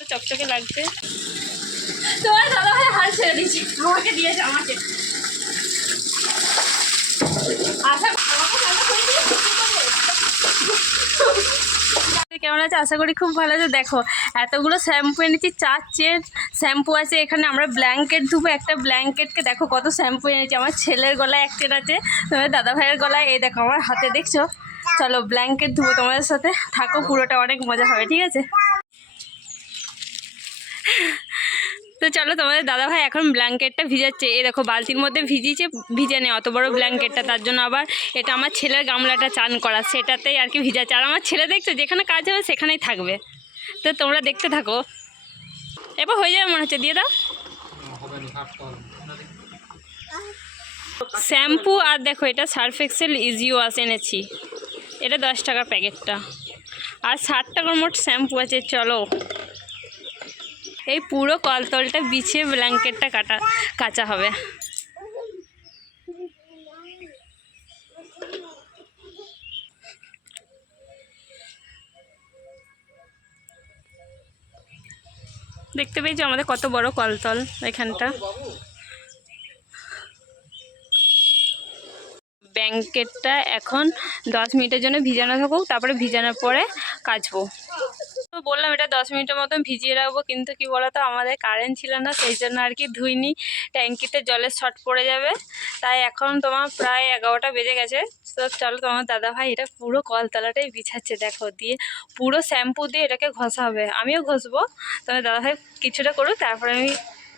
তো চকচকে লাগছে। তোমার দাদা ভাই হাল ছেড়ে দিয়েছে, আমাকে দিয়েছে আমাকে। কেমন আছে? আশা করি খুব ভালো আছে। দেখো এতগুলো শ্যাম্পু এনেছি, 4 চেট শ্যাম্পু আছে এখানে। আমরা ব্ল্যাঙ্কেট ধুবো, একটা ব্ল্যাঙ্কেটকে দেখো কত শ্যাম্পু এনেছি। আমার ছেলের গলায় এক চেট আছে, তোমার দাদা ভাইয়ের গলায়, এই দেখো আমার হাতে, দেখছো? চলো ব্ল্যাঙ্কেট ধুবো তোমাদের সাথে, থাকো, পুরোটা অনেক মজা হবে, ঠিক আছে? তো চলো, তোমাদের দাদাভাই এখন ব্ল্যাঙ্কেটটা ভিজাচ্ছে। এই দেখো বালতির মধ্যে ভিজিয়েছে, ভিজে নেই অত বড় ব্ল্যাঙ্কেটটা, তার জন্য আবার এটা আমার ছেলের গামলাটা চান করা, সেটাতেই আর কি ভিজাচ্ছে। আর আমার ছেলে দেখছো যেখানে কাজ হবে সেখানেই থাকবে। তো তোমরা দেখতে থাকো, এবার হয়ে যাবে মনে হচ্ছে, দিয়ে দাও শ্যাম্পু। আর দেখো এটা সার্ফ এক্সেল ইজি ওয়াশ এনেছি, এটা 10 টাকার প্যাকেটটা, আর 60 টাকার মোট শ্যাম্পু আছে। চলো এই পুরো কলতলটা বিছিয়ে ব্ল্যাঙ্কেটটা কাচা হবে। দেখতে পেয়েছো আমাদের কত বড় কলতল এখানটা। ব্ল্যাঙ্কেটটা এখন 10 মিনিটের জন্য ভিজানো থাকুক, তারপরে ভিজানোর পরে কাচবো। তো বললাম এটা 10 মিনিটের মতন ভিজিয়ে রাখবো, কিন্তু কি বলতো আমাদের কারেন্ট ছিল না, সেই জন্য আর কি ধুইনি। ট্যাঙ্কিতে জলের শর্ট পড়ে যাবে, তাই এখন তোমার প্রায় 11টা বেজে গেছে। তো চলো, তোমার দাদাভাই এটা পুরো কলতলাটাই বিছাচ্ছে, দেখো, দিয়ে পুরো শ্যাম্পু দিয়ে এটাকে ঘষা হবে। আমিও ঘষবো, তোমার দাদাভাই কিছুটা করুক, তারপরে আমি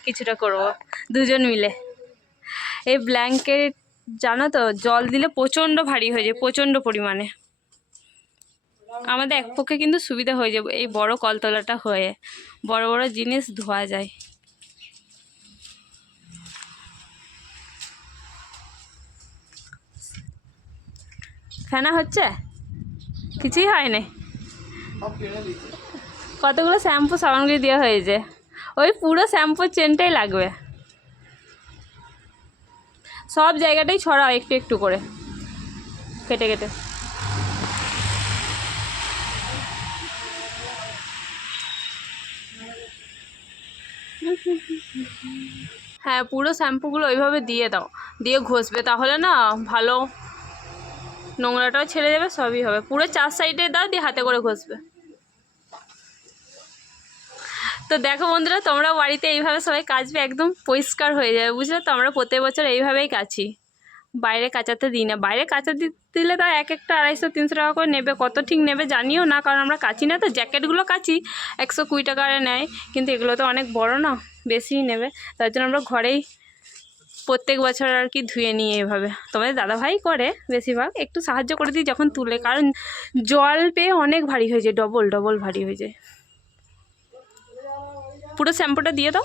কিছুটা করবো, দুজন মিলে। এই ব্ল্যাঙ্কেট জানো তো জল দিলে প্রচণ্ড ভারী হয়ে যায়, প্রচণ্ড পরিমাণে। আমাদের এক পক্ষে কিন্তু সুবিধা হয়ে যাবে, এই বড় কলতলাটা হয়ে বড় বড় জিনিস ধোয়া যায়। ফেনা হচ্ছে, কিছুই হয়নি। কতগুলো শ্যাম্পু সাবানগুলি দেওয়া হয়েছে, ওই পুরো শ্যাম্পুর চেনটাই লাগবে। সব জায়গাটাই ছড়াও একটু একটু করে, কেটে কেটে। হ্যাঁ, পুরো শ্যাম্পুগুলো ওইভাবে দিয়ে দাও, দিয়ে ঘষবে, তাহলে না ভালো নোংরাটাও ছেড়ে যাবে, সবই হবে। পুরো 4 সাইডে দাও, দিয়ে হাতে করে ঘষবে। তো দেখো বন্ধুরা, তোমরা বাড়িতে এইভাবে সবাই কাচবে, একদম পরিষ্কার হয়ে যাবে, বুঝলে তো? আমরা প্রত্যেক বছর এইভাবেই কাচি, বাইরে কাচাতে দিই না। বাইরে কাচাতে দিলে তো এক একটা 250-300 টাকা করে নেবে, কত ঠিক নেবে জানিও না, কারণ আমরা কাচি না তো। জ্যাকেটগুলো কাচি 120 টাকা নেয়, কিন্তু এগুলো তো অনেক বড় না, বেশিই নেবে। তার জন্য আমরা ঘরেই প্রত্যেক বছর আর কি ধুয়ে নিই এভাবে। তোমাদের দাদাভাই করে বেশিরভাগ, একটু সাহায্য করে দিই যখন তুলে, কারণ জল পেয়ে অনেক ভারী হয়ে যায়, ডবল ডবল ভারী হয়ে যায়। পুরো শ্যাম্পুটা দিয়ে দাও।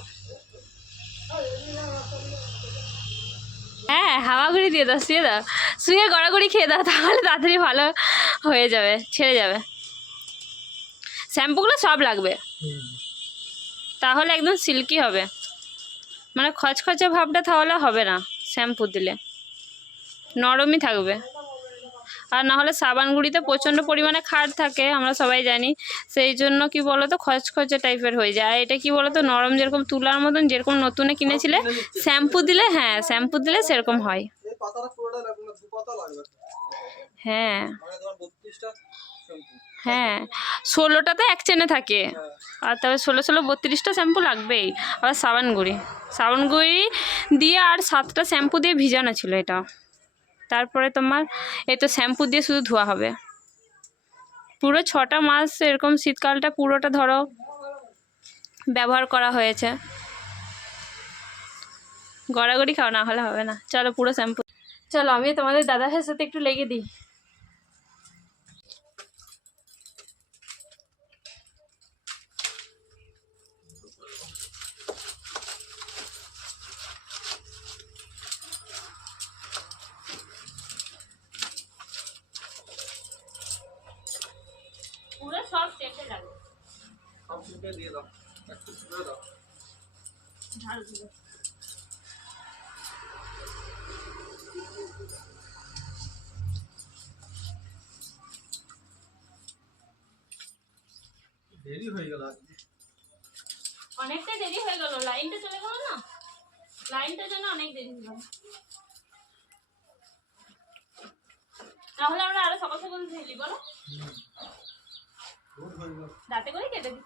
হ্যাঁ, হামাগুড়ি দিয়ে দাও, শুয়ে দাও, শুয়ে গড়াগড়ি খেয়ে দাও, তাহলে তাড়াতাড়ি ভালো হয়ে যাবে, ছেড়ে যাবে। শ্যাম্পুগুলো সব লাগবে, তাহলে একদম সিল্কি হবে, মানে খচখচে ভাবটা তাহলে হবে না। শ্যাম্পু দিলে নরমই থাকবে। আর না হলে সাবান গুঁড়িতে প্রচণ্ড পরিমাণে ক্ষার থাকে, আমরা সবাই জানি, সেই জন্য কি বলো তো খচখচে টাইপের হয়ে যায়। আর এটা কি বলো তো, নরম, যেরকম তুলার মতন, যেরকম নতুনে কিনেছিলে, শ্যাম্পু দিলে, হ্যাঁ শ্যাম্পু দিলে সেরকম হয়। হ্যাঁ হ্যাঁ, 16টাতে এক চেনে থাকে, আর তবে 16 32টা শ্যাম্পু লাগবেই। আবার সাবান গুঁড়ি দিয়ে আর 7টা শ্যাম্পু দিয়ে ভিজানো ছিল এটা। তারপরে তোমার এই তো শ্যাম্পু দিয়ে শুধু ধোয়া হবে। পুরো 6টা মাস এরকম শীতকালটা পুরোটা ধরো ব্যবহার করা হয়েছে। গড়াগড়ি খাও, না হলে হবে না। চলো পুরো শ্যাম্পু, চলো আমি তোমাদের দাদার সাথে একটু লেগে দিই। পুরো সব সেটে লাগবে, সব সেটে দিয়ে দাও, একটু দিয়ে দাও, ঝাড়ু দিও। দেরি হয়ে গেল আজকে। অনেকটাই দেরি হয়ে গেল, লাইনটা চলে গেল না, লাইনটার জন্য অনেক দেরি হয়ে গেল। তাহলে আমরা আরো সকাল সকাল ঢেলি বলো, দাঁতে করে কেটে দিই।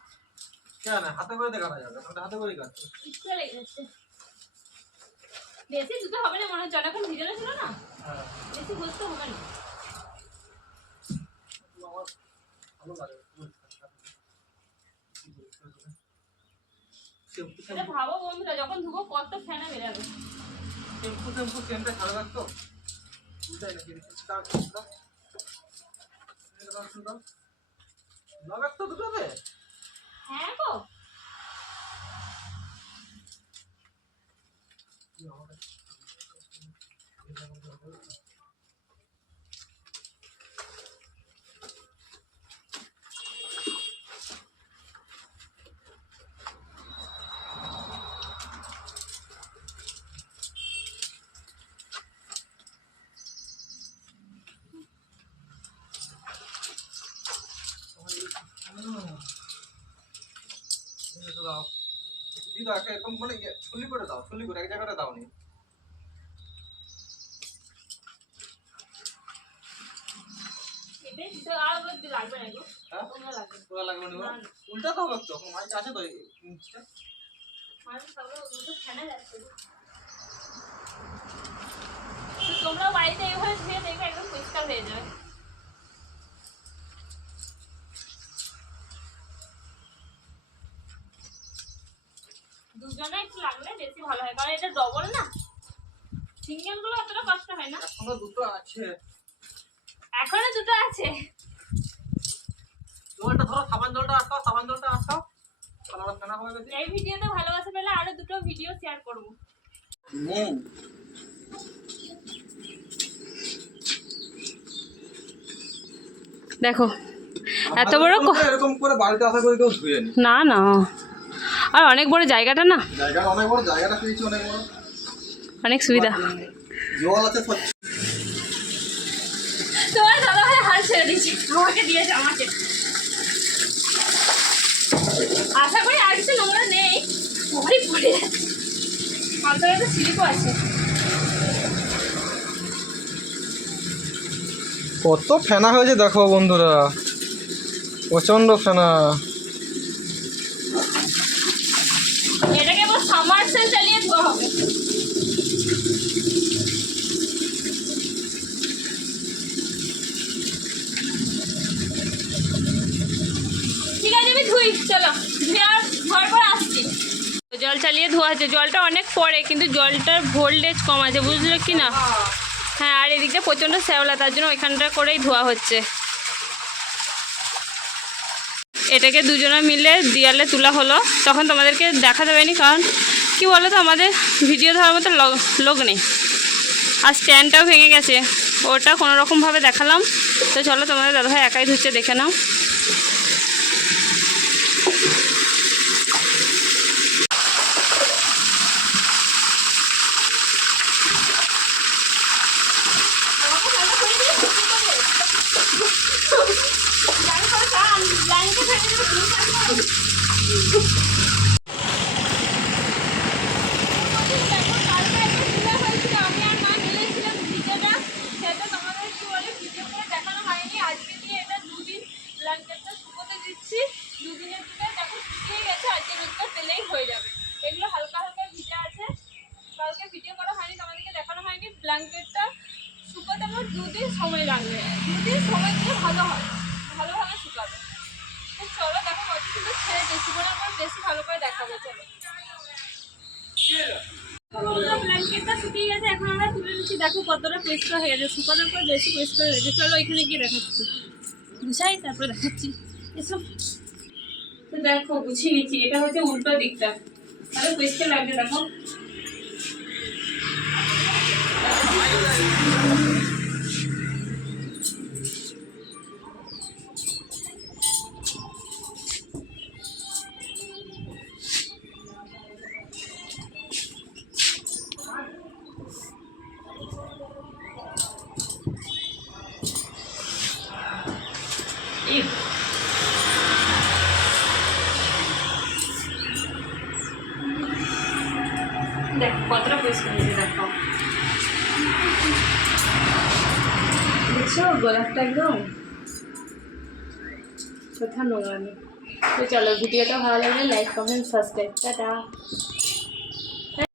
কেন হাতে করে কাটা যাবে? হাতে করে কাটতে ইচ্ছা লেগে যাচ্ছে। বেশি দুটো হবে না মনে হচ্ছে, অনেকক্ষণ ভিজানো ছিল না, বেশি বুঝতে হবে না। এটা ভাবো বন্ধুরা, যখন ধুবো কত ফেনা বেরাবে। শ্যাম্পু সেন্টটা ভালো লাগতো, বুঝাই না কি লাগতো দুটোতে। হ্যাঁ গো, দিদা এরকম করে ছুলি করে দাও, ছুলি করে এক জায়গাটা দাও নি। উল্টা তো হবে তো, মাছ আছে তো তোমরা বাড়িতে এইভাবে ধুয়ে দেখবে একদম পরিষ্কার হয়ে যাবে। দুজনে একটু লাগলে বেশি ভালো হয়, কারণ এটা ডবল না, সিঙ্গেল গুলো অতটা কষ্ট হয় না। এখনো দুটো আছে, এখনো দুটো আছে। জলটা ধরো, সাবান জলটা আটকাও, সাবান জলটা আটকাও। এই ভিডিওতে ভালোবাসা পেলে আরো দুটো ভিডিও শেয়ার করবো। দেখো এত বড়, এরকম করে বাড়িতে আসা করে কেউ ধুয়ে না না, আর অনেক বড় জায়গাটা না, জায়গা অনেক বড়, জায়গাটা পেয়েছি অনেক বড়, অনেক সুবিধা। জল আছে। তোমার দাদা ভাই হাল ছেড়ে দিয়েছে, আমাকে দিয়েছে, আমাকে। আশা করি আর কিছু নোংরা নেই, সবাই পড়ে যাচ্ছে, অন্তত একটা স্লিপও আছে। কত ফেনা হয়েছে দেখো বন্ধুরা, প্রচন্ড ফেনা। এটাকে এবার সামারসেল চালিয়ে ধোয়া হবে। ঠিক আছে আমি ধুই, চলো ধুয়ে আর ধোয়ার পর আসছি। জল চালিয়ে ধোয়া হচ্ছে, জলটা অনেক পড়ে কিন্তু জলটার ভোল্টেজ কম আছে, বুঝলে কি না? হ্যাঁ, আর এদিকটা প্রচণ্ড শ্যাওলা, তার জন্য ওইখানটা করেই ধোয়া হচ্ছে। এটাকে দুজনে মিলে দেয়ালে তোলা হলো, তখন তোমাদেরকে দেখা দেবেনি, কারণ কি বলো তো আমাদের ভিডিও ধরার মতো লোক নেই, আর স্ট্যান্ডটাও ভেঙে গেছে, ওটা কোনো রকমভাবে দেখালাম। তো চলো তোমাদের দাদাভাই একাই ধুচ্ছে, দেখে নাও। ব্ল্যাঙ্কেটটা শুকাতে আমার 2 দিন সময় লাগবে, 2 দিন সময় দিলে ভালো হয়, ভালোভাবে শুকাবে। চলো দেখো কত সুন্দর ছেড়ে দিয়েছি, বলে আমার বেশি ভালো করে দেখাবো। চলো ব্ল্যাঙ্কেটটা শুকিয়ে গেছে, এখন আমরা তুলে নিচ্ছি, দেখো কতটা পরিষ্কার হয়ে গেছে, শুকানোর পর বেশি পরিষ্কার হয়ে গেছে। চলো এখানে গিয়ে দেখাচ্ছি, গুছাই তারপরে দেখাচ্ছি এসব। তো দেখো গুছিয়ে নিচ্ছি, এটা হচ্ছে উল্টো দিকটা, তাহলে পরিষ্কার লাগবে। দেখো দেখ কতটা পরিষ্কার হয়েছে দেখো, দেখছো গোলাপটা একদম কোথাও নোংরা নেই। তো চলো ভিডিওটা ভালো লাগলে লাইক কমেন্ট সাবস্ক্রাইব, টাটা।